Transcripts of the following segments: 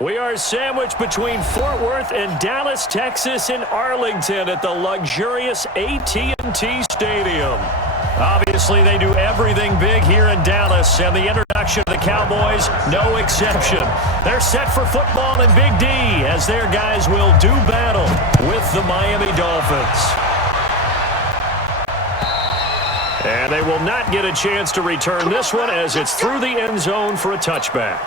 We are sandwiched between Fort Worth and Dallas, Texas in Arlington at the luxurious AT&T Stadium. Obviously, they do everything big here in Dallas, and the introduction of the Cowboys, no exception. They're set for football in Big D as their guys will do battle with the Miami Dolphins. And they will not get a chance to return this one as it's through the end zone for a touchback.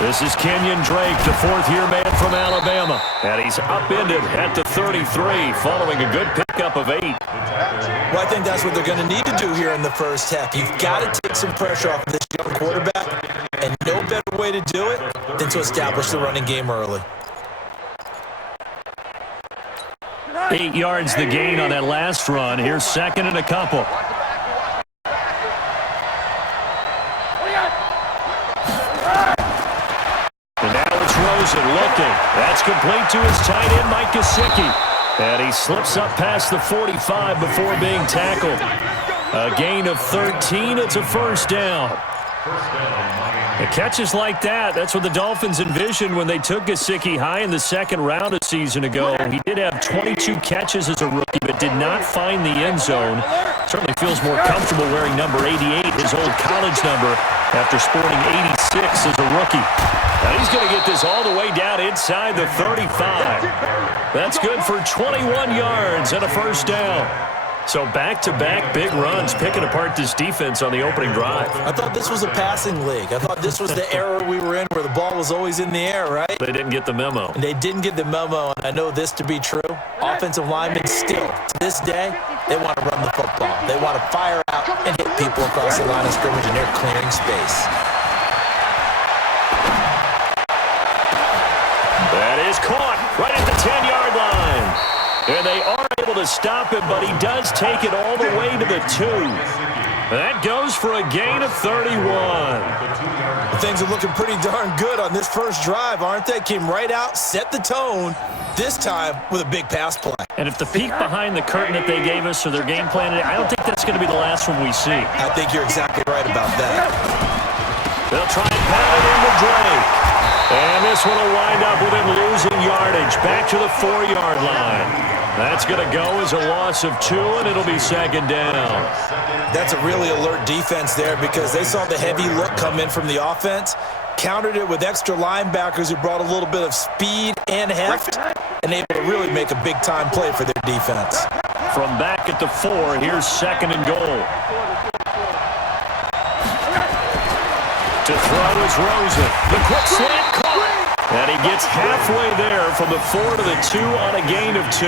This is Kenyon Drake, the fourth-year man from Alabama. And he's upended at the 33 following a good pickup of 8. Well, I think that's what they're going to need to do here in the first half. You've got to take some pressure off of this young quarterback, and no better way to do it than to establish the running game early. 8 yards the gain on that last run. Here's second and a couple. Rosen looking. That's complete to his tight end, Mike Gesicki. And he slips up past the 45 before being tackled. A gain of 13. It's a first down. The catches like that, that's what the Dolphins envisioned when they took Gesicki high in the second round a season ago. He did have 22 catches as a rookie, but did not find the end zone. Certainly feels more comfortable wearing number 88, his old college number, after sporting 86 as a rookie. Now he's going to get this all the way down inside the 35. That's good for 21 yards and a first down. So back-to-back big runs picking apart this defense on the opening drive. I thought this was a passing league. I thought this was the era we were in where the ball was always in the air, right? They didn't get the memo. And they didn't get the memo, and I know this to be true. Offensive linemen still, to this day, they want to run the football. They want to fire out and hit people across the line of scrimmage, and they're clearing space. That is caught right at the 10-yard line. And they are able to stop him, but he does take it all the way to the 2. That goes for a gain of 31. Things are looking pretty darn good on this first drive, aren't they? Came right out, set the tone, this time with a big pass play. And if the peek behind the curtain that they gave us or their game plan, I don't think that's going to be the last one we see. I think you're exactly right about that. They'll try and pound it into Drake. And this one will wind up with him losing yardage back to the 4-yard line. That's going to go as a loss of 2, and it'll be second down. That's a really alert defense there because they saw the heavy look come in from the offense, countered it with extra linebackers who brought a little bit of speed and heft, and able to really make a big-time play for their defense. From back at the 4, here's second and goal. To throw is Rosen. The quick slant caught. And he gets halfway there from the 4 to the 2 on a gain of 2.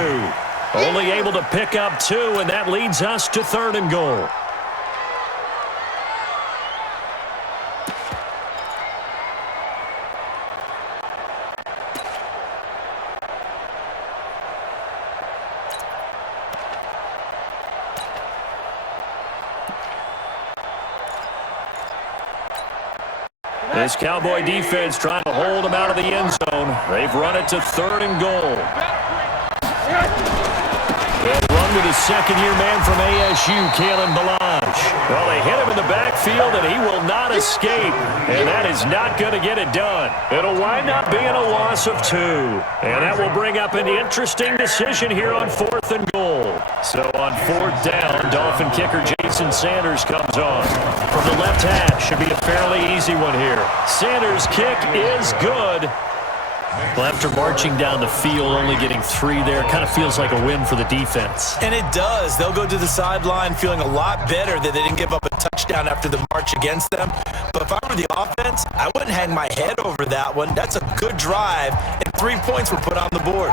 Only able to pick up 2, and that leads us to third and goal. This Cowboy defense trying to hold him out of the end zone. They've run it to third and goal. They'll run with his second-year man from ASU, Kalen Ballage. Well, they hit him in the backfield, and he will not escape. And that is not going to get it done. It'll wind up being a loss of 2. And that will bring up an interesting decision here on fourth and goal. So on fourth down, Dolphin kicker Jason Sanders comes on. From the left hash, should be a fairly easy one here. Sanders' kick is good. Well, after marching down the field, only getting 3 there, kind of feels like a win for the defense. And it does. They'll go to the sideline feeling a lot better that they didn't give up a touchdown after the march against them. But if I were the offense, I wouldn't hang my head over that one. That's a good drive, and 3 points were put on the board.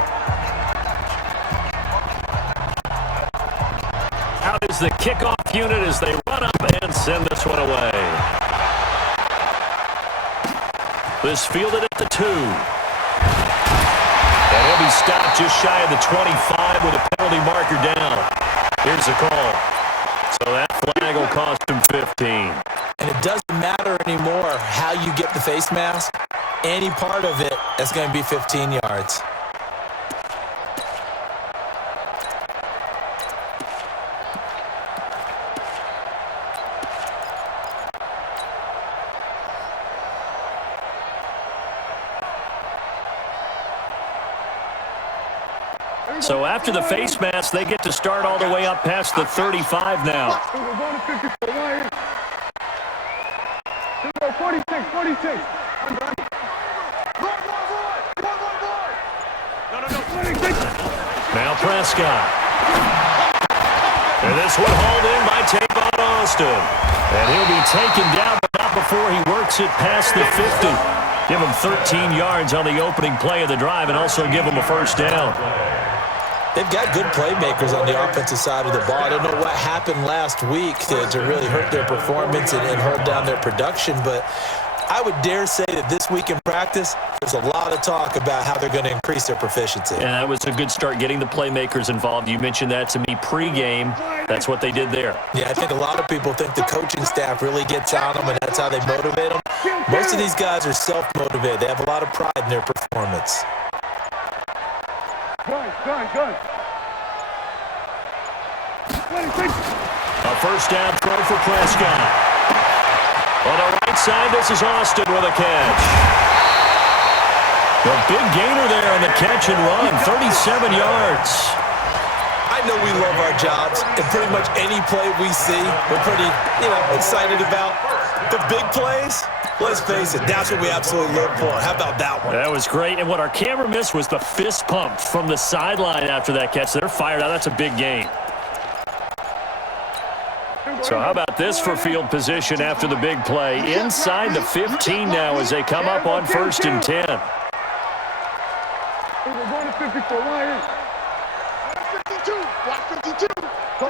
Out is the kickoff unit as they run up and send this one away. This fielded at the 2. And he'll be stopped just shy of the 25 with a penalty marker down. Here's the call. So that flag will cost him 15. And it doesn't matter anymore how you get the face mask. Any part of it, that's going to be 15 yards. So after the face mask, they get to start all the way up past the 35 now. 46. Now Prescott. And this one hauled in by Tavon Austin. And he'll be taken down, but not before he works it past the 50. Give him 13 yards on the opening play of the drive and also give him a first down. They've got good playmakers on the offensive side of the ball. I don't know what happened last week to really hurt their performance and hold down their production, but I would dare say that this week in practice, there's a lot of talk about how they're going to increase their proficiency. And that was a good start, getting the playmakers involved. You mentioned that to me pregame. That's what they did there. Yeah, I think a lot of people think the coaching staff really gets on them, and that's how they motivate them. Most of these guys are self-motivated. They have a lot of pride in their performance. Good. A first down throw for Prescott. On the right side, this is Austin with a catch. A big gainer there on the catch and run, 37 yards. I know we love our jobs, and pretty much any play we see, we're pretty, excited about. The big plays, let's face it, that's what we absolutely live for. How about that one? That was great, and what our camera missed was the fist pump from the sideline after that catch. They're fired out. That's a big gain. So how about this for field position after the big play? Inside the 15 now as they come up on 1st and 10. We're going to 54. Why? 52. Watch 52. Go.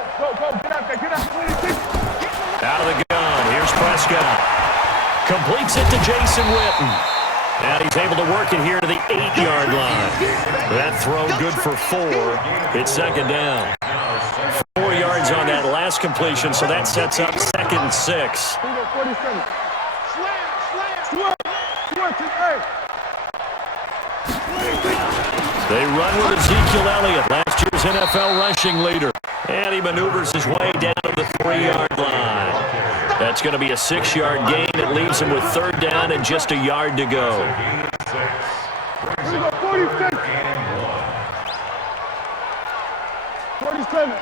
Get out. 26. Out of the gun. Here's Prescott. Completes it to Jason Witten. And he's able to work it here to the 8-yard line. That throw good for 4. It's second down. 4 yards on that last completion, so that sets up 2nd and 6. They run with Ezekiel Elliott, last year's NFL rushing leader. And he maneuvers his way down to the 3-yard line. That's going to be a 6-yard gain. It leaves him with 3rd down and just a yard to go. 47.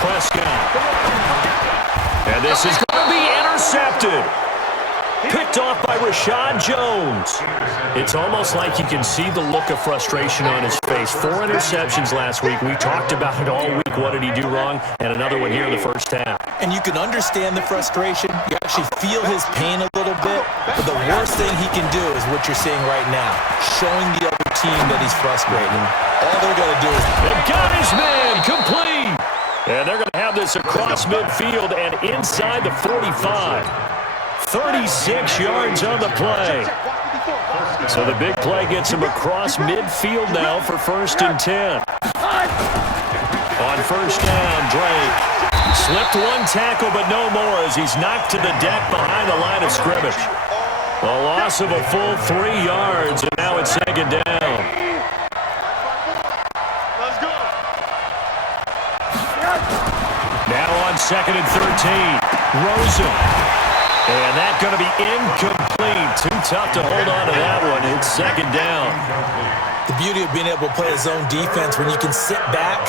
Prescott. And this is going to be intercepted. Picked off by Rashad Jones. It's almost like you can see the look of frustration on his face. 4 interceptions last week. We talked about it all week. What did he do wrong? And another one here in the first half. And you can understand the frustration. You actually feel his pain a little bit. But the worst thing he can do is what you're seeing right now, showing the other team that he's frustrated. All they're going to do is... They got his man complete. And they're going to have this across midfield and inside the 45. 36 yards on the play. So the big play gets him across midfield now for 1st and 10. On 1st down, Drake slipped one tackle, but no more as he's knocked to the deck behind the line of scrimmage. A loss of a full 3 yards, and now it's 2nd down. Now on 2nd and 13, Rosen. And that's going to be incomplete. Too tough to hold on to that one. It's 2nd down. The beauty of being able to play a zone defense, when you can sit back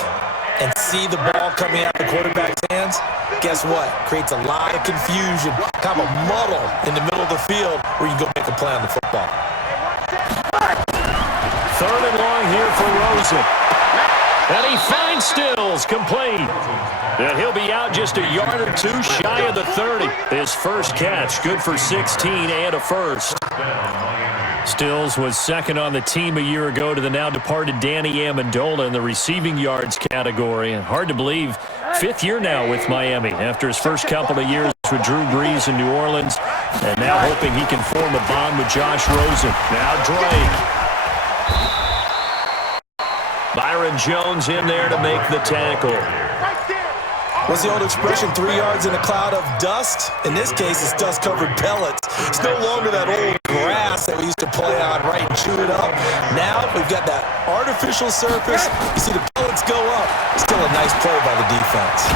and see the ball coming out of the quarterback's hands, guess what? Creates a lot of confusion, kind of a muddle in the middle of the field where you can go make a play on the football. 3rd and long here for Rosen. And he finds Stills, complete. And he'll be out just a yard or 2 shy of the 30. His first catch, good for 16 and a first. Stills was 2nd on the team a year ago to the now departed Danny Amendola in the receiving yards category. And hard to believe, 5th year now with Miami after his first couple of years with Drew Brees in New Orleans. And now hoping he can form a bond with Josh Rosen. Now Drake. Byron Jones in there to make the tackle. What's the old expression, 3 yards in a cloud of dust? In this case, it's dust-covered pellets. It's no longer that old grass that we used to play on, right, and chew it up. Now we've got that artificial surface. You see the pellets go up. Still a nice play by the defense.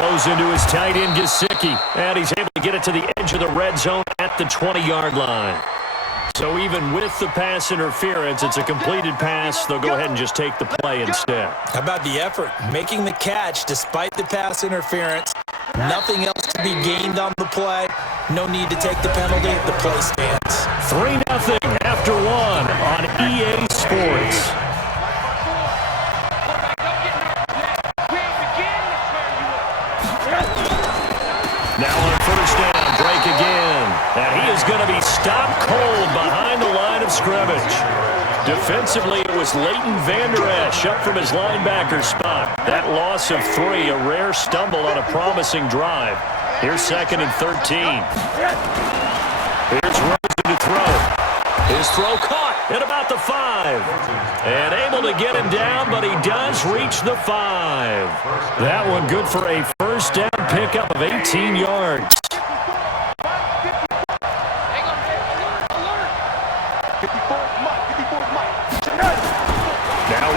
Rosen to his tight end, Gesicki. And he's able to get it to the edge of the red zone at the 20-yard line. So even with the pass interference, it's a completed pass. They'll go ahead and just take the play instead. How about the effort? Making the catch despite the pass interference. Nothing else to be gained on the play. No need to take the penalty. The play stands. 3-0 after 1 on EA Sports. Now on first down, Drake again. And he is going to be stopped cold behind the line of scrimmage. Defensively, it was Leighton Vander Esch up from his linebacker spot. That loss of 3, a rare stumble on a promising drive. Here's 2nd and 13. Here's Rosen to throw. His throw caught at about the 5. And able to get him down, but he does reach the 5. That one good for a first down pickup of 18 yards. Now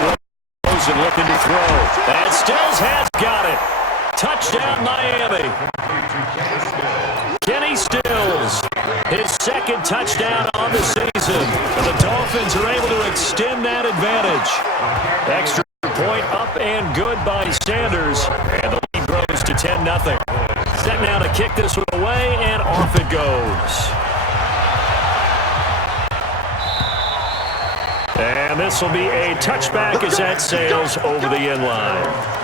Rosen looking to throw. And Stills has got it. Touchdown Miami. Kenny Stills, his 2nd touchdown on the season. And the Dolphins are able to extend that advantage. Extra point up and good by Sanders. And the lead grows to 10-0. Set now to kick this one away, and off it goes. And this will be a touchback as that sails over the end line.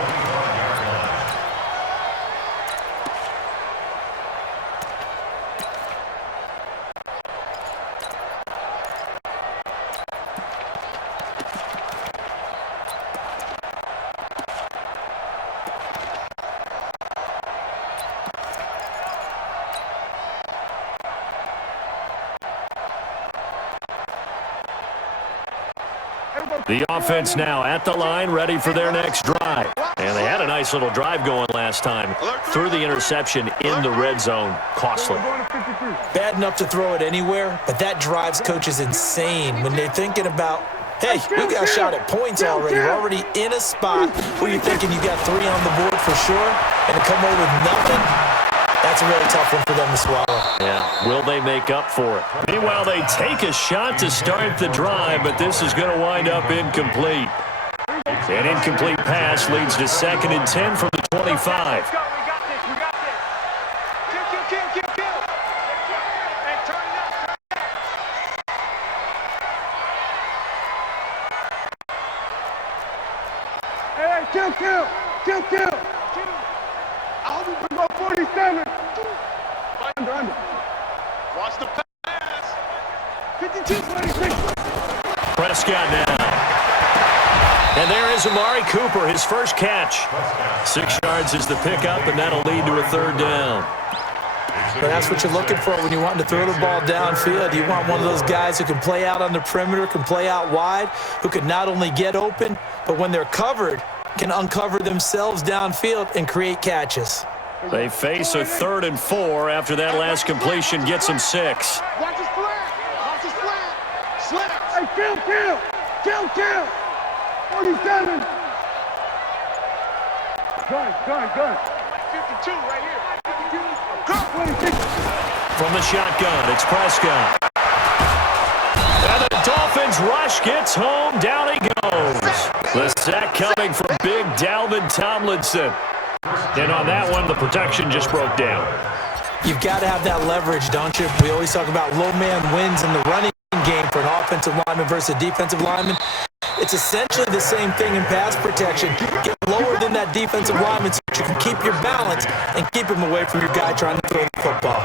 The offense now at the line, ready for their next drive. And they had a nice little drive going last time. Threw the interception in the red zone. Costly. Bad enough to throw it anywhere, but that drives coaches insane when they're thinking about, hey, we got shot at points already. We're already in a spot where you're thinking you got 3 on the board for sure, and to come away with nothing, that's a really tough one for them to swallow. Yeah, will they make up for it? Meanwhile, they take a shot to start the drive, but this is going to wind up incomplete. An incomplete pass leads to 2nd and 10 from the 25. We got this. Kill. Hey, turn it up. Hey, kill. I hope we can go 47. Under. Watch the pass. 52, 26. Prescott now. And there is Amari Cooper, his first catch. 6 yards is the pickup, and that'll lead to a 3rd down. But that's what you're looking for when you're wanting to throw the ball downfield. You want one of those guys who can play out on the perimeter, can play out wide, who can not only get open, but when they're covered, can uncover themselves downfield and create catches. They face a 3rd and 4 after that last completion gets them 6. Watch his flat. Slap. Hey, kill. 47. Gun. 52 right here. 26. From the shotgun, it's Prescott. And the Dolphins rush gets home. Down he goes. The sack coming from big Dalvin Tomlinson. And on that one, the protection just broke down. You've got to have that leverage, don't you? We always talk about low man wins in the running game for an offensive lineman versus a defensive lineman. It's essentially the same thing in pass protection. Get lower than that defensive lineman so that you can keep your balance and keep him away from your guy trying to throw the football.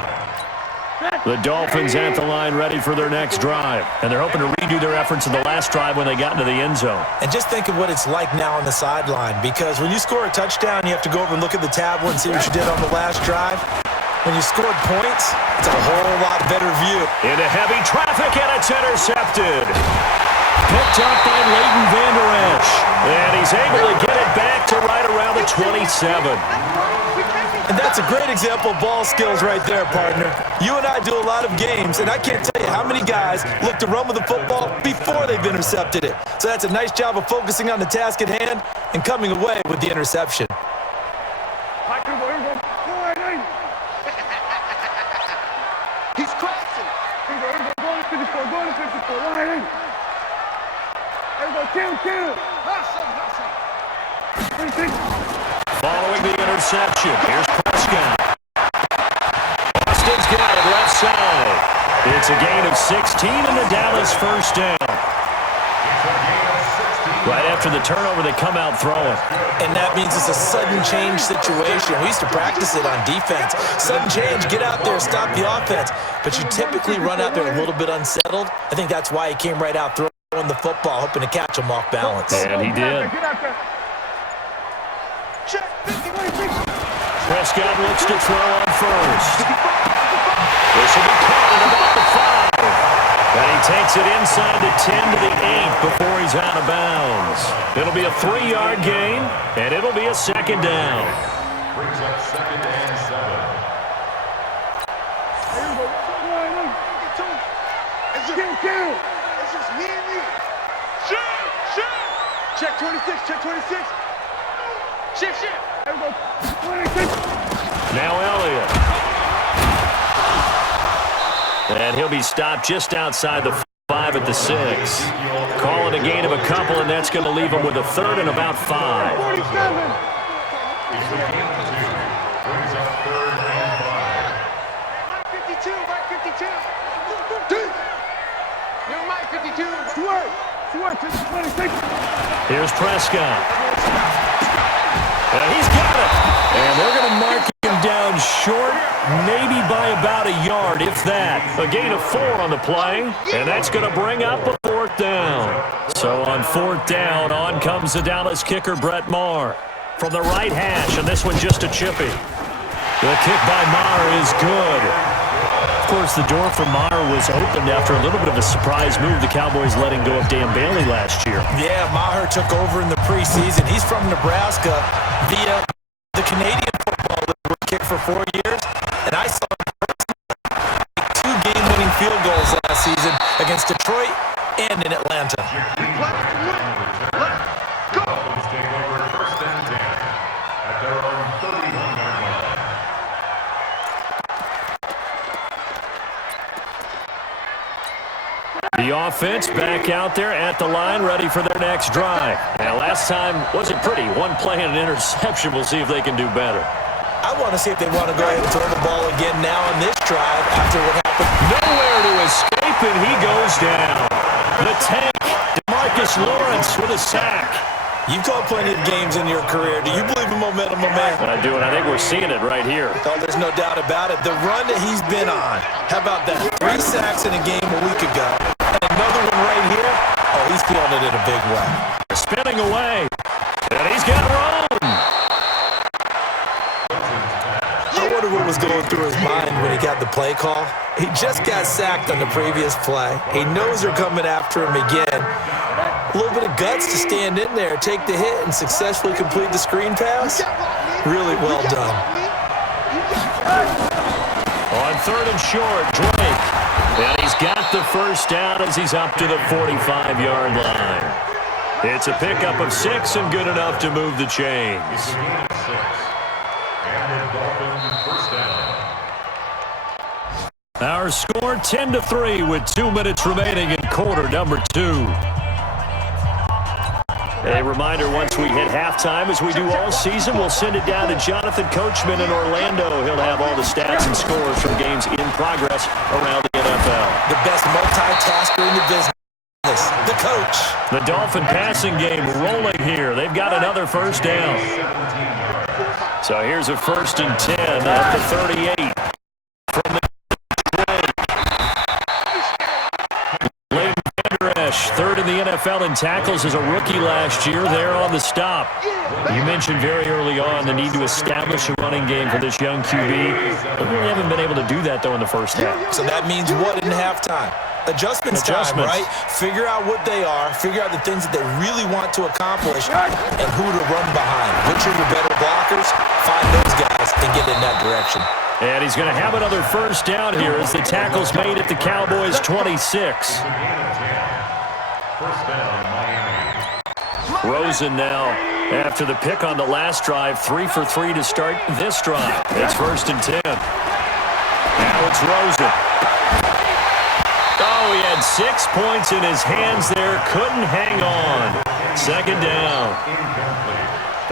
The Dolphins at the line ready for their next drive. And they're hoping to redo their efforts in the last drive when they got into the end zone. And just think of what it's like now on the sideline, because when you score a touchdown, you have to go over and look at the tablet and see what you did on the last drive. When you scored points, it's a whole lot better view. Into heavy traffic, and it's intercepted. Picked up by Leighton Vander Esch. And he's able to get it back to right around the 27. And that's a great example of ball skills right there, partner. You and I do a lot of games, and I can't tell you how many guys look to run with the football before they've intercepted it. So that's a nice job of focusing on the task at hand and coming away with the interception. He's crashing. Go to 54, go to 54. Line in. Kill. Following the interception, here's Prescott. Austin's got it left side. It's a gain of 16 and the Dallas first down. Right after the turnover, they come out throwing. And that means it's a sudden change situation. We used to practice it on defense. Sudden change, get out there, stop the offense. But you typically run out there a little bit unsettled. I think that's why he came right out throwing the football, hoping to catch him off balance. And he did. Prescott looks to throw on first. This will be caught at about the 5. And he takes it inside the 10 to the 8 before he's out of bounds. It'll be a 3-yard gain, and it'll be a second down. Brings up second and 7. It's just me and you. Shoot. Check 26. Shift. There we go. 26. Now Elliott. And he'll be stopped just outside the 5 at the 6. Call it a gain of a couple, and that's going to leave him with a third and about 5. 47. Brings up third and 5. 52. You're my 52. Swear. 26. Here's Prescott. And he's got it. And they're going to mark him down short, maybe by about a yard, if that. A gain of 4 on the play, and that's going to bring up a 4th down. So on 4th down, on comes the Dallas kicker, Brett Maher. From the right hash, and this one just a chippy. The kick by Maher is good. Of course, the door for Maher was opened after a little bit of a surprise move. The Cowboys letting go of Dan Bailey last year. Yeah, Maher took over in the preseason. He's from Nebraska via the Canadian Football League, where he kicked for 4 years. And I saw him make 2 game-winning field goals last season against Detroit and in Atlanta. Dolphins take over first and 10 at their own 31-yard line. The offense back out there at the line, ready for their next drive. Now, last time wasn't pretty. 1 play and an interception. We'll see if they can do better. I want to see if they want to go ahead and throw the ball again now on this drive after what happened. Nowhere to escape, and he goes down. The tank, DeMarcus Lawrence with a sack. You've called plenty of games in your career. Do you believe in momentum, my man? I do, and I think we're seeing it right here. Oh, there's no doubt about it. The run that he's been on. How about that? 3 sacks in a game a week ago. And another one right here. Oh, he's feeling it in a big way. Spinning away. And he's got room. I wonder what was going through his mind when he got the play call. He just got sacked on the previous play. He knows they're coming after him again. A little bit of guts to stand in there, take the hit, and successfully complete the screen pass. Really well done. On 3rd and short, Drake. And he's got the first down as he's up to the 45-yard line. It's a pickup of 6 and good enough to move the chains. And the Dolphins first down. Our score 10-3 with 2 minutes remaining in quarter number 2. A reminder, once we hit halftime, as we do all season, we'll send it down to Jonathan Coachman in Orlando. He'll have all the stats and scores from games in progress around the NFL. The best multitasker in the business, the coach. The Dolphin passing game rolling here. They've got another first down. So here's a 1st and 10 at the 38. From the Leighton Vander Esch, 3rd in the NFL in tackles as a rookie last year there on the stop. You mentioned very early on the need to establish a running game for this young QB. They really haven't been able to do that, though, in the first half. So that means what in halftime? Adjustments time, right? Figure out what they are, figure out the things that they really want to accomplish, and who to run behind. Which are your better blockers? Find those guys and get in that direction. And he's going to have another first down here as the tackle's made at the Cowboys' 26. First down, Miami. Rosen now, after the pick on the last drive, 3 for 3 to start this drive. It's 1st and 10. Now it's Rosen. Oh, he had 6 points in his hands there. Couldn't hang on. 2nd down.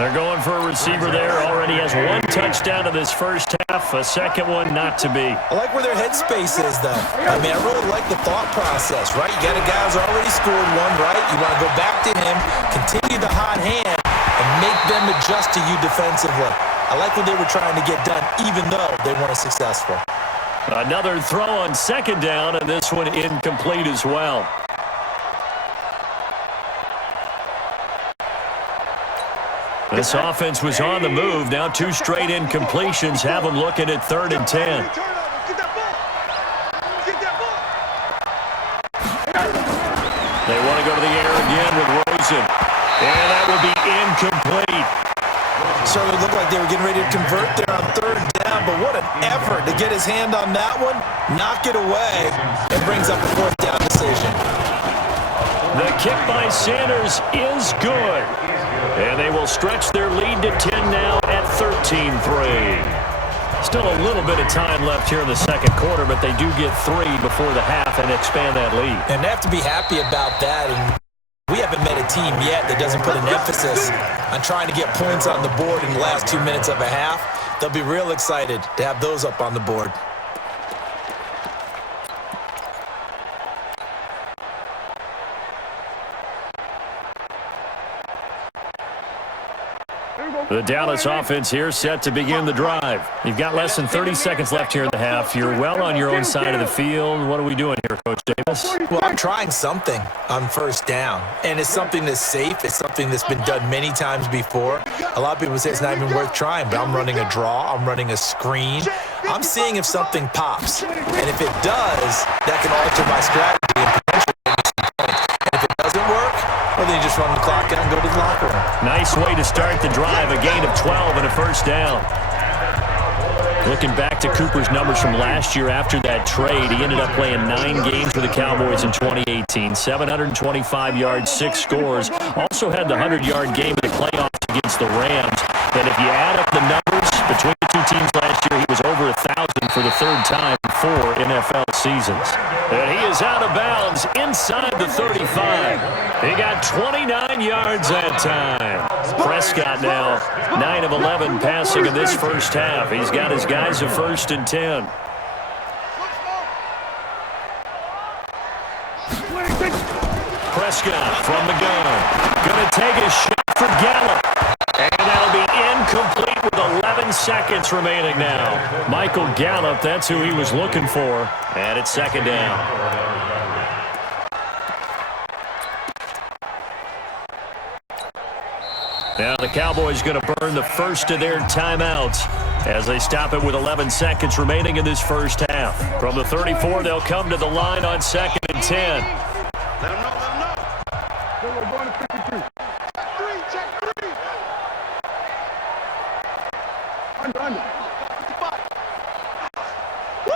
They're going for a receiver there. Already has 1 touchdown in this first half. A second one not to be. I like where their headspace is, though. I mean, I really like the thought process, right? You got a guy who's already scored one, right? You want to go back to him, continue the hot hand, and make them adjust to you defensively. I like what they were trying to get done, even though they weren't successful. Another throw on 2nd down, and this one incomplete as well. This offense was on the move. Now 2 straight incompletions have them looking at 3rd and 10. They want to go to the air again with Rosen. And that will be incomplete. Certainly looked like they were getting ready to convert there on 3rd down, but what an effort to get his hand on that one, knock it away, and brings up a 4th down decision. The kick by Sanders is good. And they will stretch their lead to 10 now at 13-3. Still a little bit of time left here in the second quarter, but they do get 3 before the half and expand that lead. And they have to be happy about that. And we haven't met a team yet that doesn't put an emphasis on trying to get points on the board in the last 2 minutes of a half. They'll be real excited to have those up on the board. The Dallas offense here set to begin the drive. You've got less than 30 seconds left here in the half. You're well on your own side of the field. What are we doing here, Coach Davis? Well, I'm trying something on 1st down, and it's something that's safe. It's something that's been done many times before. A lot of people say it's not even worth trying, but I'm running a draw. I'm running a screen. I'm seeing if something pops, and if it does, that can alter my strategy and potentially make me some points. And if it doesn't work, well, then you just run the clock out and go to the locker room. Nice way to start the drive. A gain of 12 and a first down. Looking back to Cooper's numbers from last year after that trade, he ended up playing 9 games for the Cowboys in 2018. 725 yards, 6 scores. Also had the 100-yard game in the playoffs against the Rams. And if you add up the numbers between the 2 teams last year, he was over 1,000 for the 3rd time in 4 NFL seasons. And he is out of bounds inside the 35. He got 29 yards that time. Prescott now 9 of 11 passing in this first half. He's got his guys at 1st and 10. Prescott from the gun. Going to take a shot for Gallup. And that'll be incomplete with 11 seconds remaining now. Michael Gallup, that's who he was looking for. And it's 2nd down. Now the Cowboys going to burn the first of their timeouts as they stop it with 11 seconds remaining in this first half. From the 34, they'll come to the line on 2nd and 10. Let him know, let him know. We're going to 53. Check 3. Under. 55. Woo!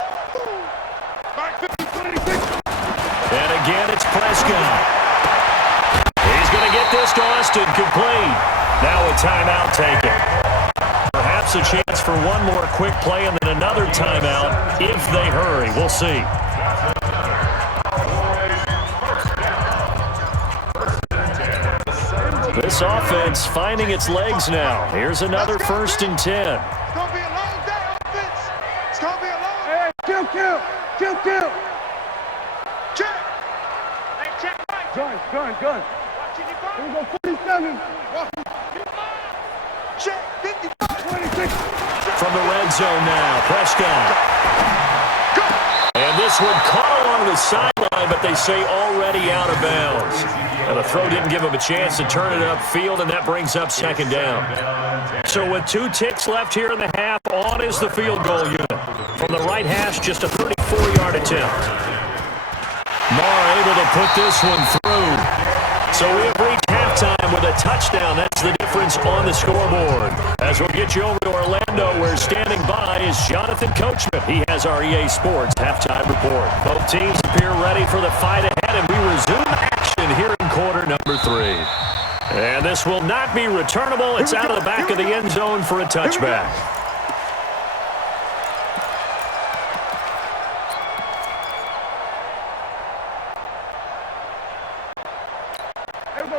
Back 50, 26. And again, it's Prescott. He's going to get this to Austin complete. Now a timeout taken. Perhaps a chance for one more quick play and then another timeout if they hurry. We'll see. This offense finding its legs now. Here's another 1st and 10. It's going to be a long day, offense. It's going to be a long day. Hey, kill. Check. Hey, check right. Gun. Watching your phone. Here we go, 47. Check, 55, 26. From the red zone now, Prescott. And this one caught along the sideline. line, but they say already out of bounds. And the throw didn't give him a chance to turn it upfield, and that brings up second down. So with 2 ticks left here in the half, on is the field goal unit. From the right hash, just a 34-yard attempt. Marr able to put this one through. So we have reached halftime with a touchdown. That's the difference on the scoreboard. As we'll get you over to Orlando, where standing by is Jonathan Coachman. He has our EA Sports halftime report. Both teams appear ready for the fight ahead, and we resume action here in quarter number 3. And this will not be returnable. It's out of the back of the end zone for a touchback.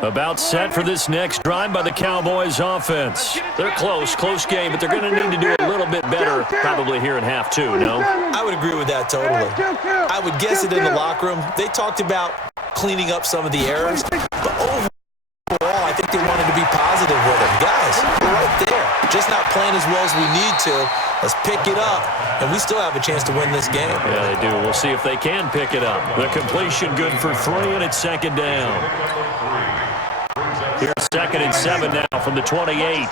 About set for this next drive by the Cowboys offense. They're close game, but they're going to need to do a little bit better probably here in half 2, no? I would agree with that totally. I would guess it in the locker room. They talked about cleaning up some of the errors, but overall, I think they wanted to be positive with it. Guys, we're right there. Just not playing as well as we need to. Let's pick it up, and we still have a chance to win this game. Yeah, they do. We'll see if they can pick it up. The completion good for 3, and it's second down. Here's 2nd and 7 now from the 28.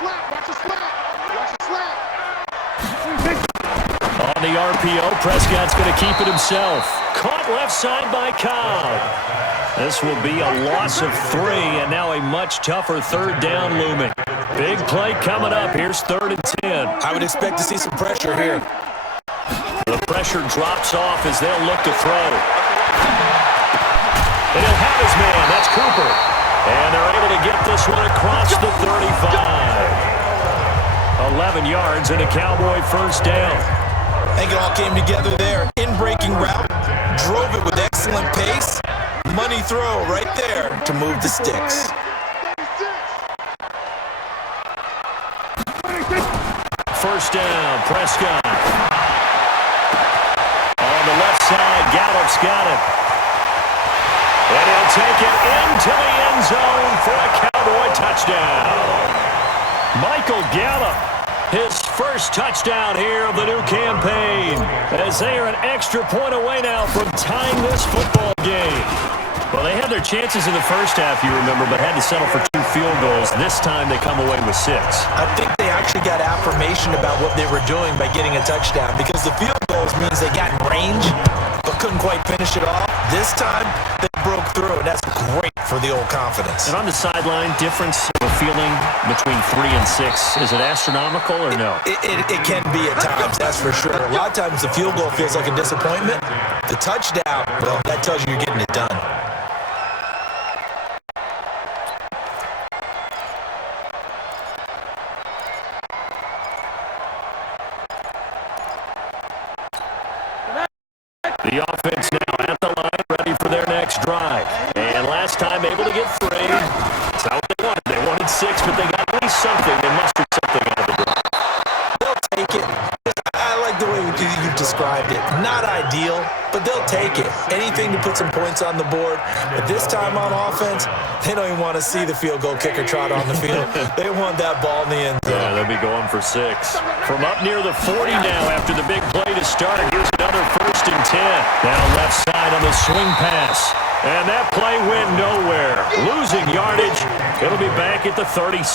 On the RPO, Prescott's going to keep it himself. Caught left side by Cobb. This will be a loss of 3, and now a much tougher third down looming. Big play coming up. Here's 3rd and 10. I would expect to see some pressure here. The pressure drops off as they'll look to throw. And he'll have his man. That's Cooper. And they're able to get this one across the 35. 11 yards and a Cowboy first down. I think it all came together there. In-breaking route, drove it with excellent pace. Money throw right there to move the sticks. First down, Prescott. On the left side, Gallup's got it. And he'll take it into the end zone for a Cowboy touchdown. Michael Gallup, his first touchdown here of the new campaign, as they are an extra point away now from tying this football game. Well, they had their chances in the first half, you remember, but had to settle for 2 field goals. This time they come away with 6. I think they actually got affirmation about what they were doing by getting a touchdown, because the field goals means they got in range but couldn't quite finish it off. This time, they broke through, and that's great for the old confidence. And on the sideline, difference of feeling between 3 and 6, is it astronomical or no? It can be at times, that's for sure. A lot of times the field goal feels like a disappointment. The touchdown, well, that tells you you're getting it done. The offense now at the line, ready for their next drive. And last time able to get 3. That's not what they wanted. They wanted 6, but they got at least something. They mustered something out of the drive. They'll take it. I like the way you described it. Not ideal, but they'll take it. Anything to put some points on the board. But this time on offense, they don't even want to see the field goal kicker trot on the field. They want that ball in the end zone. Yeah, they'll be going for 6. From up near the 40 now after the big play to start. Here's another 1st and 10. Now left side on the swing pass. And that play went nowhere. Losing yardage. It'll be back at the 36.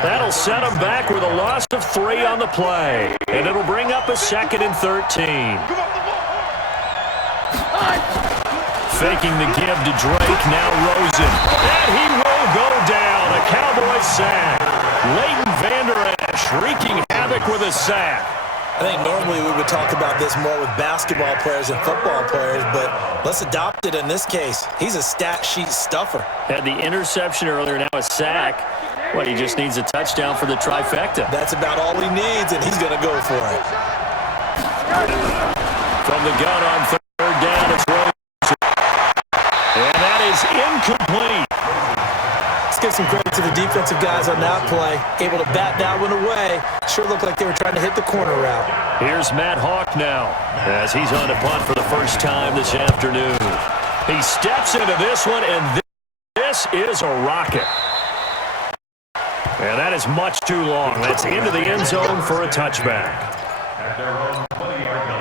That'll set them back with a loss of 3 on the play. And it'll bring up a 2nd and 13. Faking the give to Drake, now Rosen. And he will go down. A Cowboy sack. Leighton Vander Esch wreaking havoc with a sack. I think normally we would talk about this more with basketball players and football players, but let's adopt it in this case. He's a stat sheet stuffer. Had the interception earlier, now a sack. What, he just needs a touchdown for the trifecta. That's about all he needs, and he's going to go for it. From the gun on 3rd down, it's Rosen. And that is incomplete. Let's give some credit to the defensive guys on that play. Able to bat that one away. Sure looked like they were trying to hit the corner route. Here's Matt Hawk now as he's on a punt for the first time this afternoon. He steps into this one, and this is a rocket. And that is much too long. That's into the end zone for a touchback.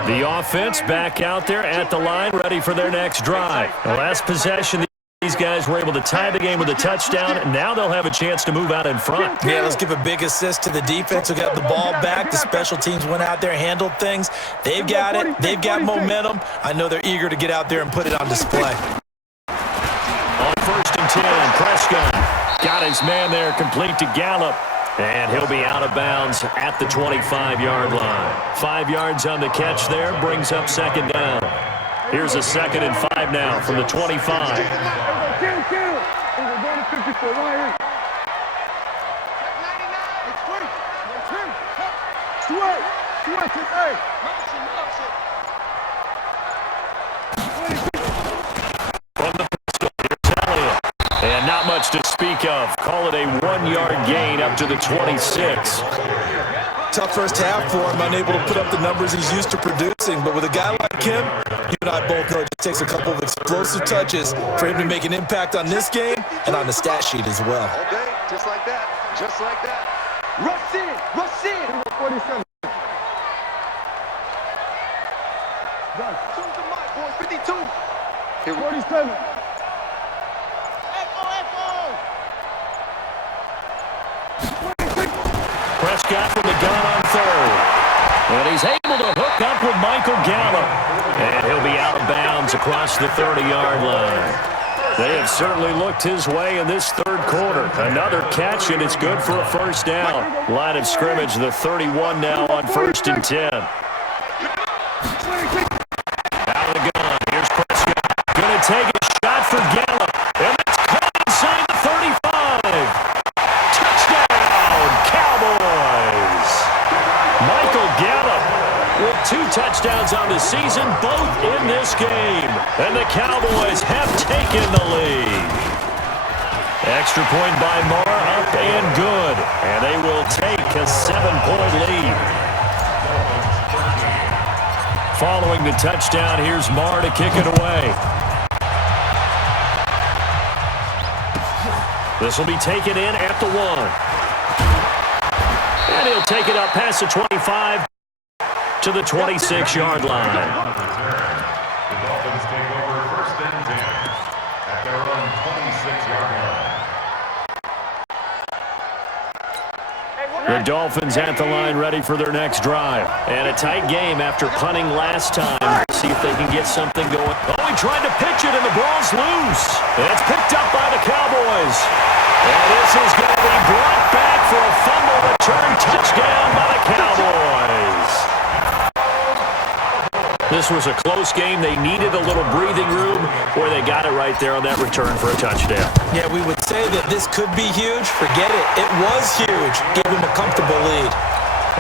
The offense back out there at the line, ready for their next drive. The last possession, these guys were able to tie the game with a touchdown. Now they'll have a chance to move out in front. Yeah, let's give a big assist to the defense who got the ball back. The special teams went out there, handled things. They've got it. They've got momentum. I know they're eager to get out there and put it on display. On 1st and 10, Prescott got his man there, complete to Gallup. And he'll be out of bounds at the 25-yard line. 5 yards on the catch there, brings up 2nd down. Here's a 2nd and 5 now from the 25. From the pistol, here's Elliott. And not much to speak of. Call it a 1-yard gain up to the 26. Tough first half for him, unable to put up the numbers he's used to producing. But with a guy like him, you and I both know it just takes a couple of explosive touches for him to make an impact on this game and on the stat sheet as well. All day, just like that, just like that. Rush in, rush in. 47. Done. To the mic, boys, 52. Here 47. Prescott from the gun on 3rd. And he's able to hook up with Michael Gallup. And he'll be out of bounds across the 30-yard line. They have certainly looked his way in this 3rd quarter. Another catch, and it's good for a 1st down. Line of scrimmage, the 31 now on 1st and 10. Out of the gun, here's Prescott. Going to take a shot for Gallup. And that's caught inside the 35. Cowboys. Michael Gallup with 2 touchdowns on the season, both in this game. And the Cowboys have taken the lead. Extra point by Marr, up and good. And they will take a 7-point lead. Following the touchdown, here's Marr to kick it away. This will be taken in at the 1. And he'll take it up past the 25 to the 26-yard line. The Dolphins take over 1st and 10 at their own 26-yard line. The Dolphins at the line, ready for their next drive. And a tight game after punting last time. See if they can get something going. Oh, he tried to pitch it, and the ball's loose. And it's picked up by the Cowboys. And this is going to be brought back for a fumble return touchdown by the Cowboys. This was a close game. They needed a little breathing room, where they got it right there on that return for a touchdown. Yeah, we would say that this could be huge. Forget it. It was huge. Gave him a comfortable lead.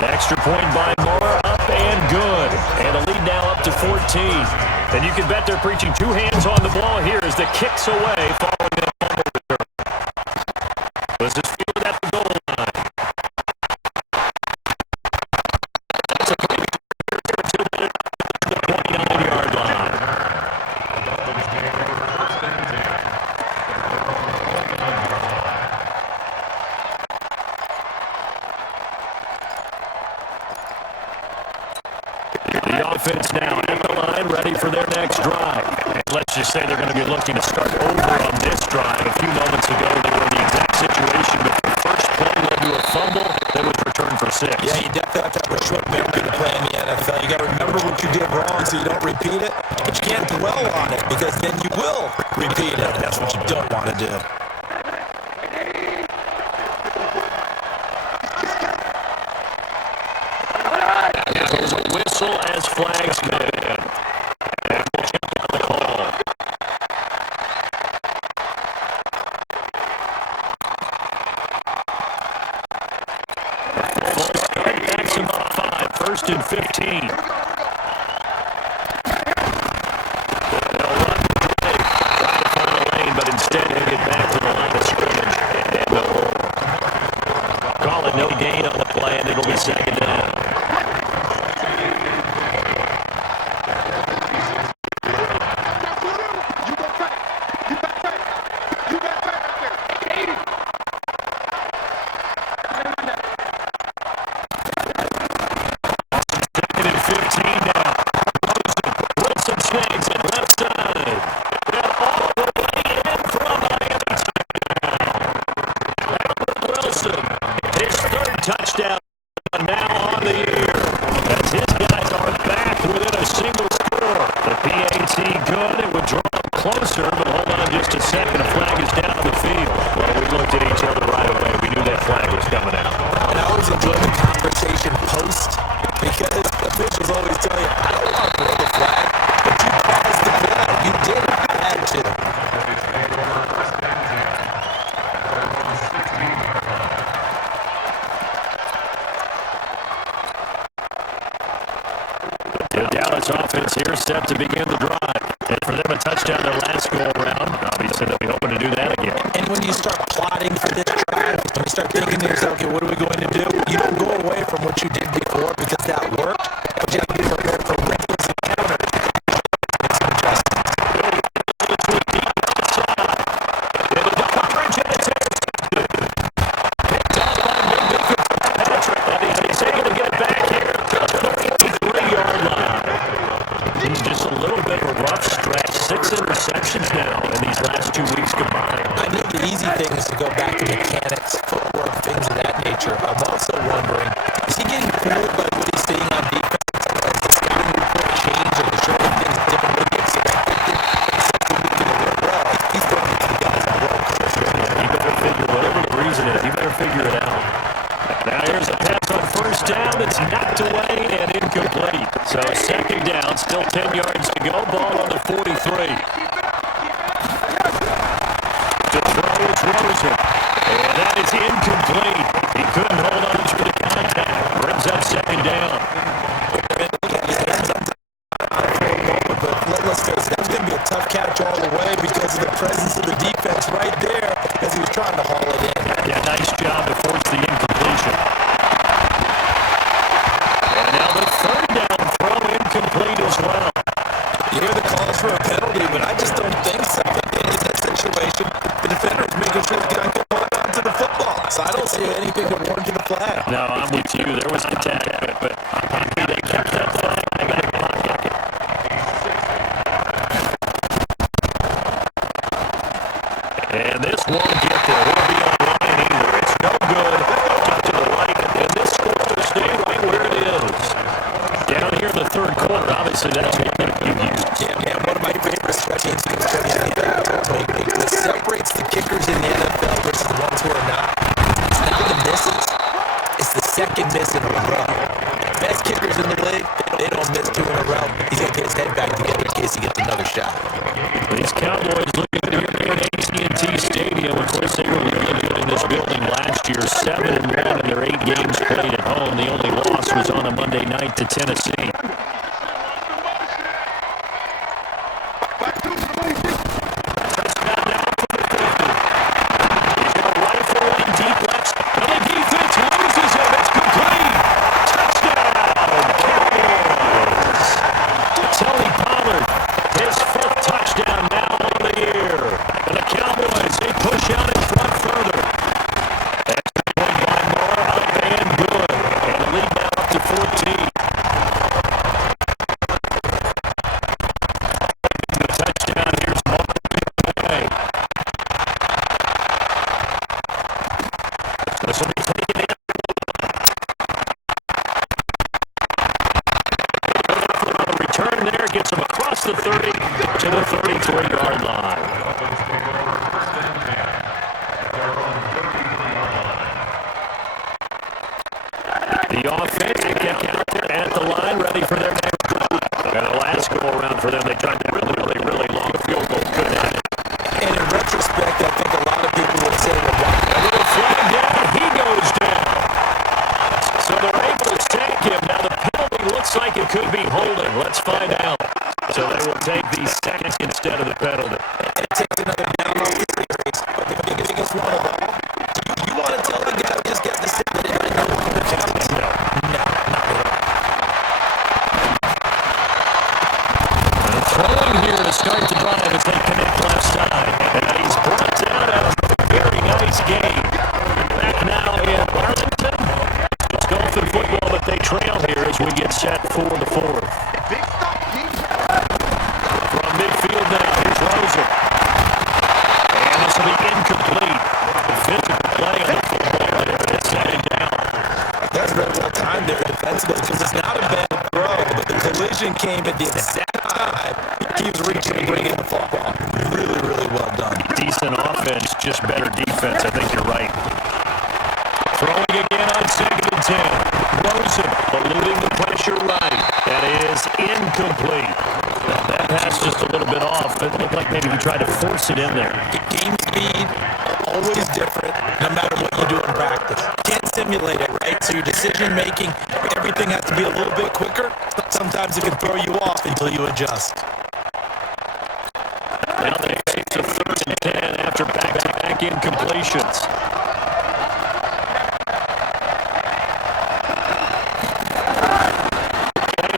An extra point by Moore, up and good. And a lead now up to 14. And you can bet they're preaching 2 hands on the ball here as the kick's away following that fumble return. This is fielded at the goal line. That's a pretty good return to the 29-yard line. The offense now at the line, ready for their next drive. And let's just say they're going to be looking to start over on this drive. A few moments ago, they were in the exact situation, but the first play led to a fumble that was returned for 6. Yeah, you definitely have to have a short memory to play in the NFL. You got to remember what you did wrong so you don't repeat it. But you can't dwell on it because then you will repeat it. That's what you don't want to do. There's a whistle as flags come in. And we'll check on the call. Backs him up 5, 1st and 15. They'll run the play, try to find a lane, but instead they get back to the line of scrimmage. And they'll call it no gain on the play, and it'll be 2nd down. most because officials always tell you, I don't want to throw the flag, but you caused the play. You did it. You had to. The Dallas offense here set to begin the drive. And for them, a touchdown their last go-around. Obviously, they'll be hoping to do that again. And when you start plotting for this drive, when you start thinking to yourself, okay, what are we going to do? You don't go away from what you did before because that worked, but you have to be prepared for wrinkles and counters. Make some adjustments. He's able to get back here to the 33-yard line. It's just a little bit of a rough stretch. 6 interceptions now in these last 2 weeks combined. I know the easy thing is to go back to mechanics, footwork, things of that nature. I'm also wondering, is he getting fooled by what he's seeing on defense? Has the scouting report changed and they're showing things differently than expected? He's throwing it to the guys on the road. He better figure, whatever the reason is, he better figure it out. Now here's a pass on first down. It's knocked away and incomplete. So second down, still 10 yards to go. Ball on the 43. To throw is Rosen. And that is incomplete. He couldn't hold on to the contact. Brings up second down. But let's face it, that's going to be a tough catch all the way because of the presence of the defense right there as he was trying to haul it in. Yeah, nice job to force the incompletion. And now the third down throw incomplete as well. You hear the calls for a penalty, but I just don't think so. In that situation, the defender is making sure the guy can hold on to the football. So I don't see anything to warrant the flag. No, I'm with you. There was contact, but I'm happy they kept that flag. I got a pocket. And this won't get there. Won't be on line either. It's no good. Get to the right, and this score will stay right where it is. Down here in the third quarter, obviously that's one that you used. Yeah, one of my favorite special teams that separates the kickers in the NFL versus the ones who are not. It's not the misses. It's the second miss in a row. Best kickers in the league, they don't miss 2 in a row. He's going to get his head back together in case he gets another shot. These Cowboys looking good here at AT&T Stadium. Of course, they were really good in this building last year. 7-1 in their 8 games played at home. The only loss was on a Monday night to Tennessee. Touchdown now for the 50. He's going to rifle one deep left. And the defense loses him. It's complete. Touchdown, Cowboys. Tony Pollard, his 5th touchdown now on the year. And the Cowboys, they push out in front further. Extra point by Moore, up and good. And the lead now up to 14. The touchdown, here's Moore. This will be taken in. The return there gets him across the 30 to the 33-yard line. The offense kept at the line, ready for their next drive. And the last go-around for them, they tried to really long field goal. Couldn't have it. And in retrospect, I think a lot of people would say, well, why? A little flag down, he goes down. So they're able to sack him. Now the penalty looks like it could be holding. Let's find out. So they will take the sack instead of the penalty. And it takes another down off the series. But the biggest one of all, you want to tell the guy who just gets the stick that it doesn't know what the count is? No, not at all. And throwing here to start the drive as they connect left side. And he's brought down a very nice game. Back now in Arlington. It's golf and football, but they trail here as we get set for the 4th. From midfield now, here's Rosen. And this will be incomplete. The physical play on the football there. It's setting down. That's very well timed there defensively because it's not a bad throw, but the collision came at the exact time he was reaching to bring in the football. Really, really well done. Decent offense, just better defense. I think you're right. Throwing again on 2nd and 10. Rosen, the eluding the pressure right. That is incomplete. That pass just a little bit off. It looked like maybe he tried to force it in there. Game speed, always different, no matter what you do in practice. Can't simulate it, right? So your decision-making, everything has to be a little bit quicker. Sometimes it can throw you off until you adjust. Now they face a 3rd and 10 after back-to-back incompletions.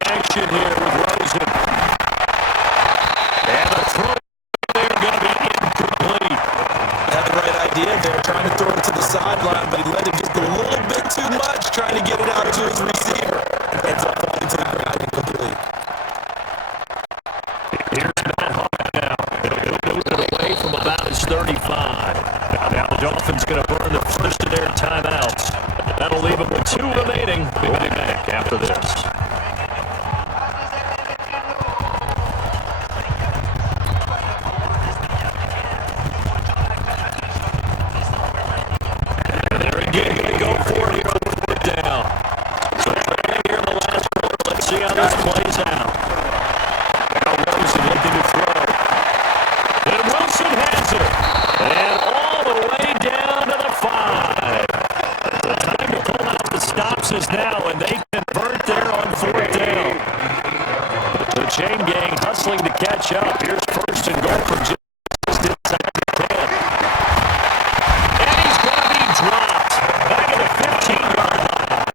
Action here with Rosen. And the throw there going to be incomplete. Had the right idea there, trying to throw it to the sideline, but he let it just a little bit too much, trying to get it out to his receiver. Ends up falling to the ground incomplete. Here's Matt Hawk now. He'll move it away from about his 35. Now the Dolphins going to burn the first of their timeouts. That'll leave them with 2 remaining. We'll be back after this. Now, and they convert there on 4th down. The chain gang hustling to catch up. Here's 1st and goal from just inside the 10. And he's going to be dropped back at the 15-yard line.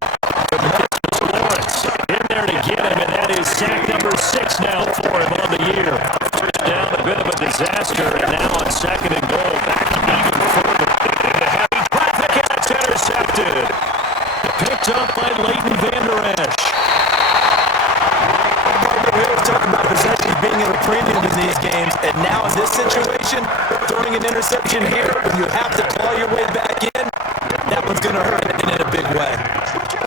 Marcus Lawrence in there to get him, and that is sack number 6 now for him on the year. 1st down, a bit of a disaster, and now on 2nd and goal, back even further. The heavy traffic, and it's intercepted. Picked up by Leighton Vander Esch. We always talk about possessions being at a premium in these games, and now in this situation, throwing an interception here, when you have to claw your way back in, that one's going to hurt, and in a big way.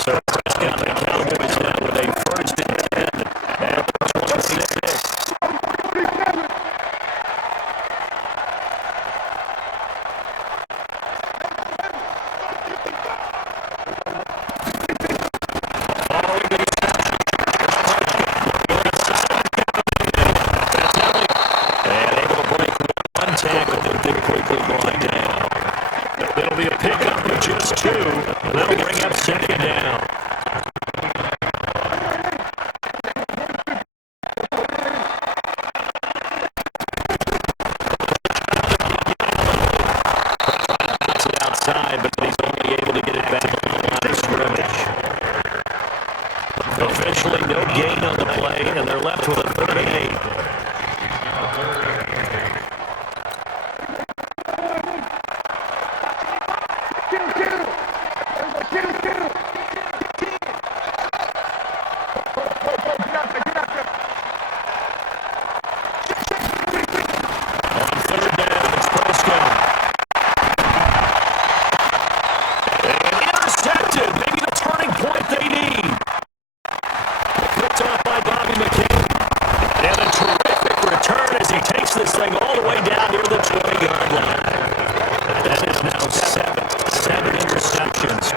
So touchdown the Cowboys now with a 1st and 10 at 26. It'll be a pickup of just 2. That'll bring up 2nd down. Puts it outside, but he's only able to get it back on the line of scrimmage. Officially no gain on the play, and they're left with a 3rd and 8.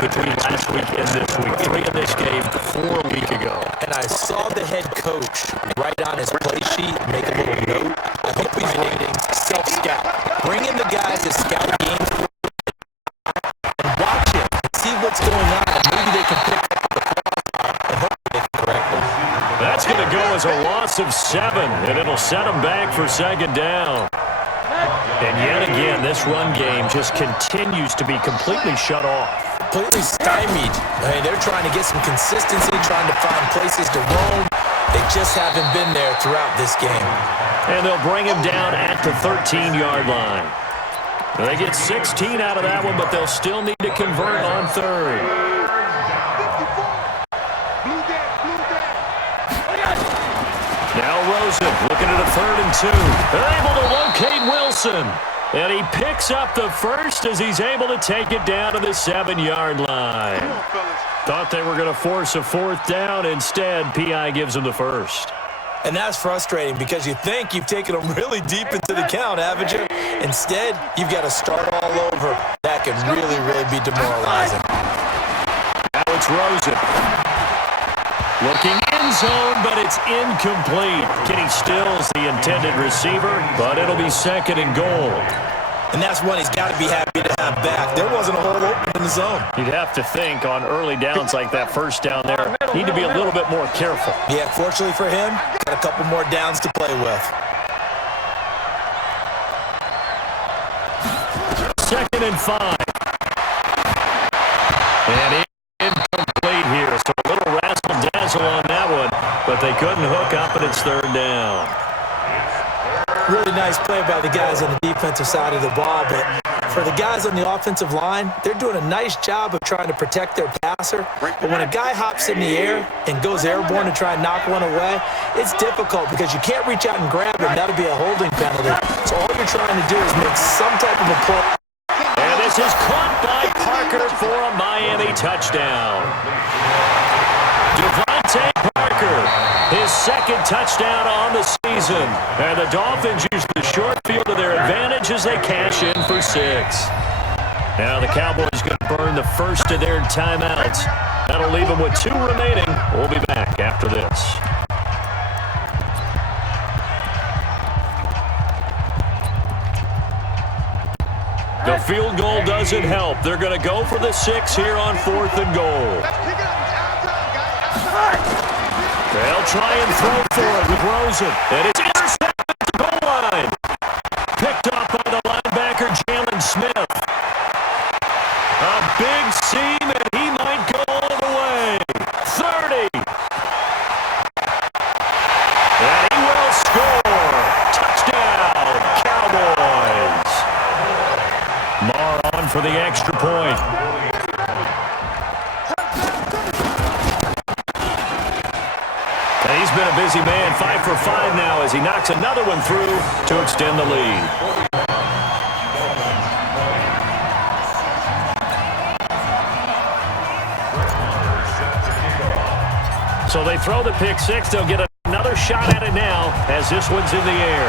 Between last week and this week. 3 in this game 4 a week ago. And I saw the head coach write on his play sheet, make a little note. I hope he's writing self-scout. Bring in the guys that scout games and watch it and see what's going on. And maybe they can pick up the crossbar and hopefully they can correct them. That's going to go as a loss of 7, and it'll set them back for 2nd down. And yet again, this run game just continues to be completely shut off. Completely stymied. I mean, they're trying to get some consistency, trying to find places to roam. They just haven't been there throughout this game. And they'll bring him down at the 13-yard line. They get 16 out of that one, but they'll still need to convert on 3rd. Now Rosen looking at a 3rd and 2. They're able to locate Wilson. And he picks up the 1st as he's able to take it down to the 7-yard line. Thought they were going to force a 4th down. Instead, P.I. gives him the 1st. And that's frustrating because you think you've taken them really deep into the count, haven't you? Instead, you've got to start all over. That can really, really be demoralizing. Now it's Rosen. Looking end zone, but it's incomplete. Kenny Stills the intended receiver, but it'll be 2nd and goal. And that's one he's got to be happy to have back. There wasn't a hole open in the zone. You'd have to think on early downs like that first down there, need to be a little bit more careful. Yeah, fortunately for him, got a couple more downs to play with. 2nd and 5. And incomplete here, so a little razzle-dazzle on that one, but they couldn't hook up, and it's 3rd down. Really nice play by the guys on the defensive side of the ball, but for the guys on the offensive line, they're doing a nice job of trying to protect their passer. But when a guy hops in the air and goes airborne to try and knock one away, it's difficult because you can't reach out and grab him. That'll be a holding penalty. So all you're trying to do is make some type of a play. And this is caught by Parker for a Miami touchdown. Devontae Parker, his 2nd touchdown on the season. And the Dolphins use the short field to their advantage as they cash in for 6. Now the Cowboys going to burn the first of their timeouts. That'll leave them with 2 remaining. We'll be back after this. The field goal doesn't help. They're going to go for the 6 here on 4th and goal. They'll try and throw for it with Rosen. And it's intercepted at the goal line. Picked up by the linebacker, Jalen Smith. A big seam, and he might go all the way. 30. And he will score. Touchdown, Cowboys. Marr on for the extra point. And he's been a busy man, 5 for 5 now as he knocks another one through to extend the lead. So they throw the pick 6. They'll get another shot at it now as this one's in the air.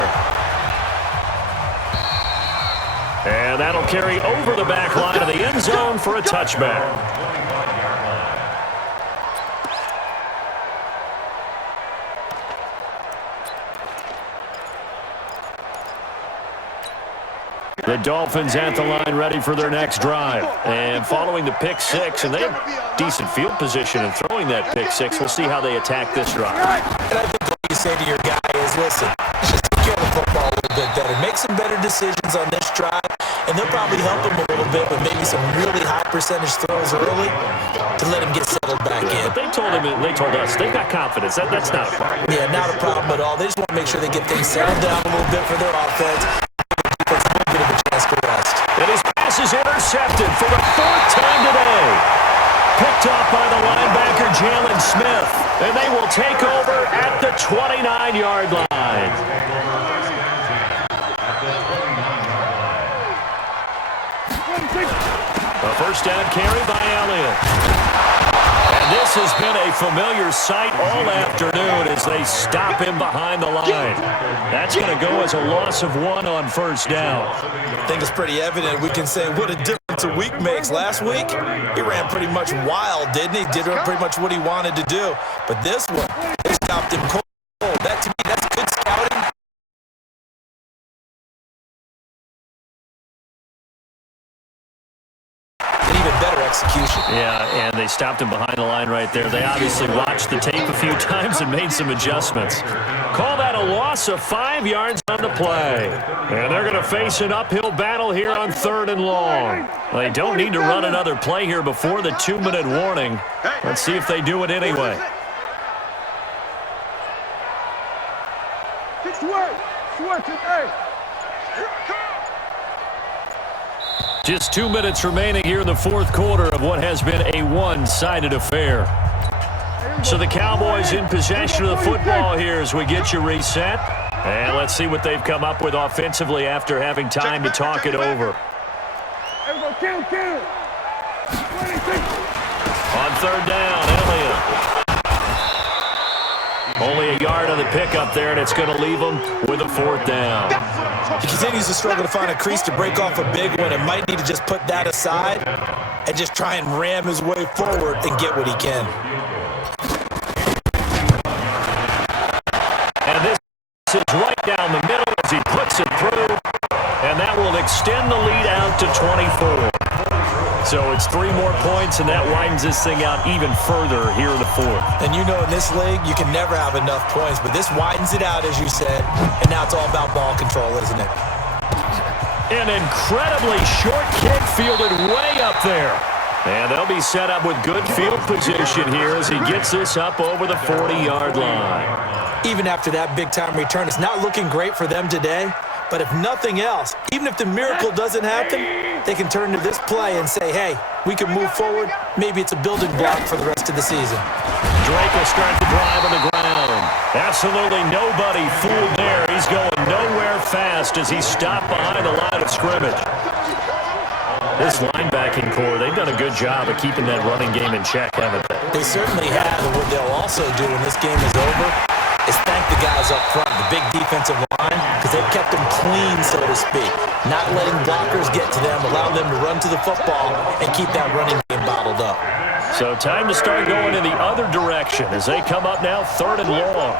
And that'll carry over the back line of the end zone for a touchback. The Dolphins at the line ready for their next drive. And following the pick 6, and they have decent field position in throwing that pick 6. We'll see how they attack this drive. And I think what you say to your guy is, listen, just take care of the football a little bit better. Make some better decisions on this drive, and they'll probably help him a little bit, but maybe some really high percentage throws early to let him get settled back in. But they told us they've got confidence. That's not a problem. Yeah, not a problem at all. They just want to make sure they get things settled down a little bit for their offense. Bit of a chance to rest. And his pass is intercepted for the 4th time today. Picked up by the linebacker, Jalen Smith. And they will take over at the 29-yard line. A first down carry by Elliott. And this has been a familiar sight all afternoon as they stop him behind the line. That's going to go as a loss of 1 on first down. I think it's pretty evident. We can say what a difference a week makes. Last week, he ran pretty much wild, didn't he? Did pretty much what he wanted to do. But this one, they stopped him cold. That, to me, that's good scouting. Better execution. Yeah, and they stopped him behind the line right there. They obviously watched the tape a few times and made some adjustments. Call that a loss of 5 yards on the play. And they're going to face an uphill battle here on 3rd and long. They don't need to run another play here before the 2-minute warning. Let's see if they do it anyway. Just 2 minutes remaining here in the 4th quarter of what has been a one-sided affair. So the Cowboys in possession of the football here as we get you reset. And let's see what they've come up with offensively after having time to talk it over. On 3rd down, Elliott. Only a yard on the pickup there, and it's going to leave them with a 4th down. He continues to struggle to find a crease to break off a big one and might need to just put that aside and just try and ram his way forward and get what he can. 24. So it's 3 more points, and that widens this thing out even further here in the fourth. And you know in this league, you can never have enough points, but this widens it out, as you said, and now it's all about ball control, isn't it? An incredibly short kick fielded way up there. And they'll be set up with good field position here as he gets this up over the 40-yard line. Even after that big-time return, it's not looking great for them today. But if nothing else, even if the miracle doesn't happen, they can turn to this play and say, hey, we can move forward. Maybe it's a building block for the rest of the season. Drake will start the drive on the ground. Absolutely nobody fooled there. He's going nowhere fast as he's stopped behind the line of scrimmage. This linebacking core, they've done a good job of keeping that running game in check, haven't they? They certainly have, and what they'll also do when this game is over is thank the guys up front, the big defensive line, because they've kept them clean, so to speak. Not letting blockers get to them, allowing them to run to the football and keep that running game bottled up. So time to start going in the other direction as they come up now 3rd and long.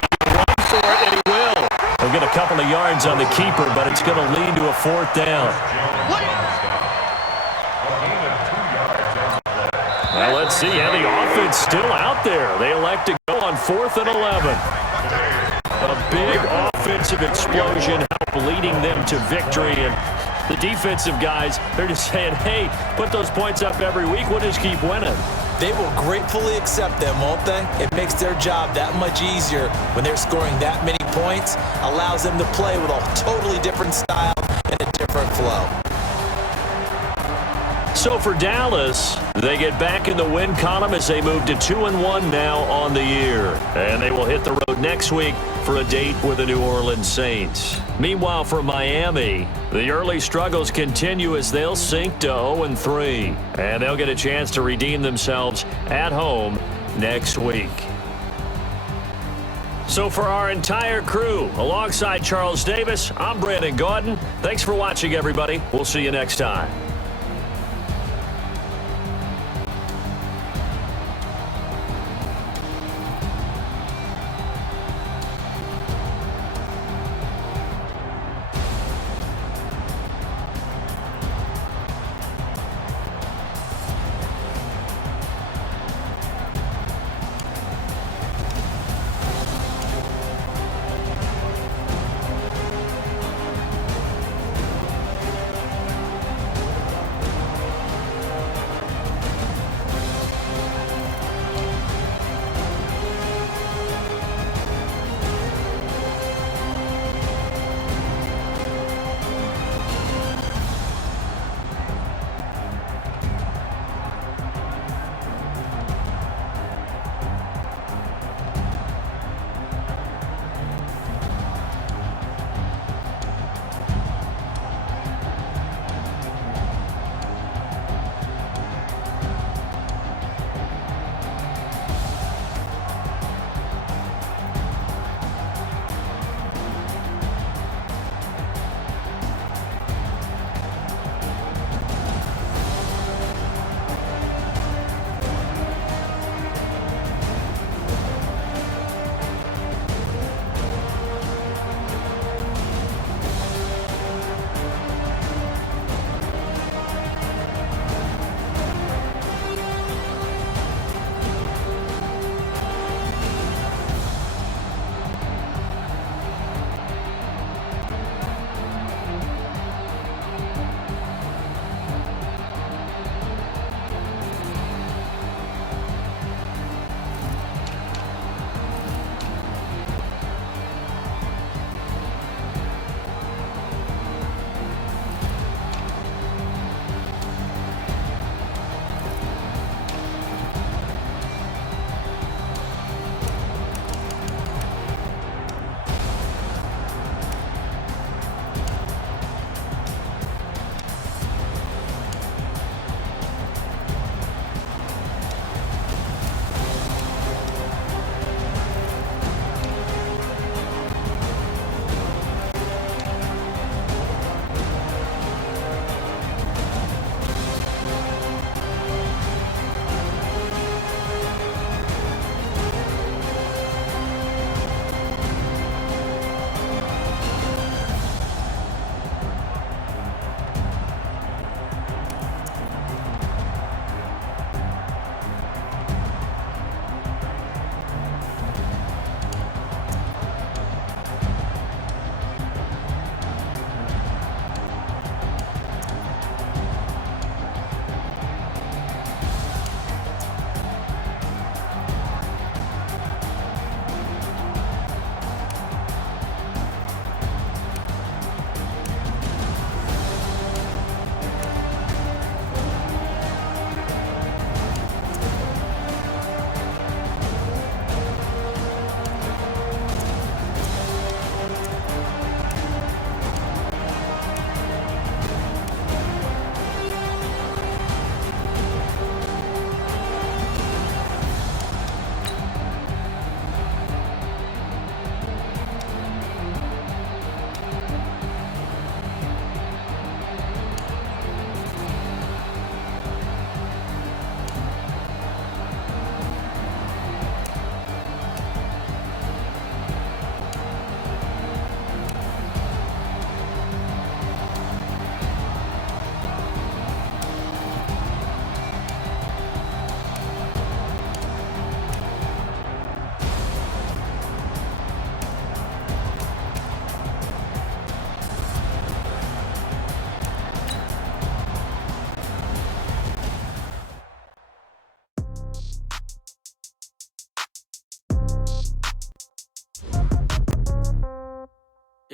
He can run for it, and he will. He'll get a couple of yards on the keeper, but it's going to lead to a 4th down. Well, let's see. Yeah, the offense still out there. They elect to go on 4th and 11. A big offensive explosion helped leading them to victory. And the defensive guys, they're just saying, hey, put those points up every week. We'll just keep winning. They will gratefully accept them, won't they? It makes their job that much easier when they're scoring that many points. Allows them to play with a totally different style and a different flow. So for Dallas, they get back in the win column as they move to 2-1 now on the year. And they will hit the road next week for a date with the New Orleans Saints. Meanwhile, for Miami, the early struggles continue as they'll sink to 0-3. And they'll get a chance to redeem themselves at home next week. So for our entire crew, alongside Charles Davis, I'm Brandon Gaudin. Thanks for watching, everybody. We'll see you next time.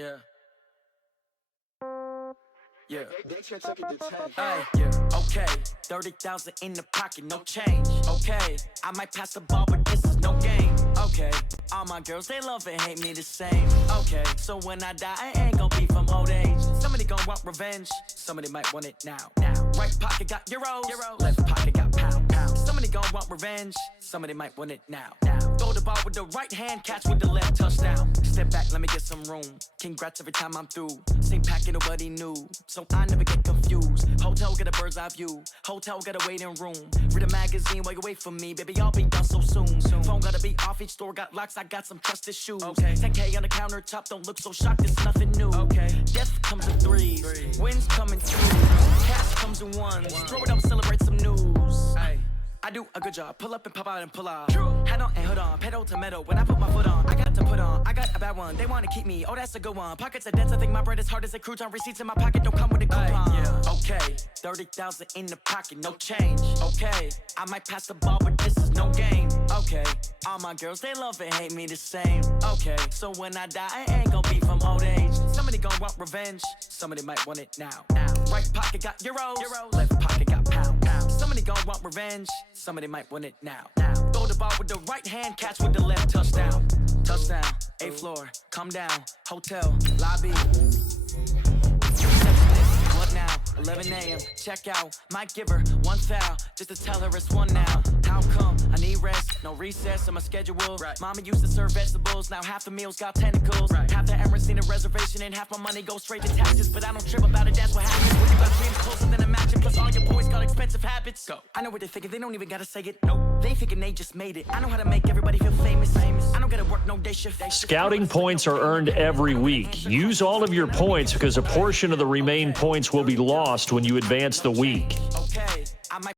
Yeah. Yeah. Hey, yeah. Okay. 30,000 in the pocket, no change. Okay. I might pass the ball, but this is no game. Okay. All my girls, they love and hate me the same. Okay. So when I die, I ain't gonna be from old age. Somebody gon' want revenge. Somebody might want it now. Right pocket got euros. Left pocket got pound. Somebody gon' want revenge. Somebody might want it now. Throw the ball with the right hand, catch with the left, touchdown. Step back, let me get some room. Congrats every time I'm through. Same packet, nobody knew, so I never get confused. Hotel get a bird's eye view. Hotel get a waiting room. Read a magazine while you wait for me, baby. I'll be done so soon. Phone gotta be off, each store got locks. I got some trusted shoes. 10K on the countertop, don't look so shocked. It's nothing new. Death comes in threes, wins come in twos, cash comes in ones. Throw it up, celebrate some news. I do a good job, pull up and pop out and pull off. Head on and hood on, pedal to metal. When I put my foot on, I got to put on. I got a bad one, they wanna keep me. Oh, that's a good one. Pockets are dense, I think my bread is hard as a crouton. Receipts in my pocket don't come with a coupon. Okay, 30,000 in the pocket, no change. Okay, I might pass the ball, but this is no game. Okay, all my girls, they love and hate me the same. Okay, so when I die, I ain't gonna be from old age. Somebody gon' want revenge, somebody might want it now. Right pocket got euros, left pocket got pound. Somebody gon' want revenge, somebody might want it now. Throw the ball with the right hand, catch with the left, touchdown. Touchdown, 8th floor, come down, hotel, lobby. What now? 11 a.m. Check out. Might give her one foul just to tell her it's one now. How come? I need rest, no recess on my schedule. Mama used to serve vegetables, now half the meals got tentacles. Half the Emirates need a reservation and half my money goes straight to taxes. But I don't trip about it, that's what happens when you got dreams closer than a match. And plus all your boys got expensive habits. I know what they're thinking, they don't even gotta say it. They thinking they just made it. I know how to make everybody feel famous. I don't gotta work no day shift. Scouting points are earned every week. Use all of your points because a portion of the remaining points will be lost when you advance the week. Okay, I might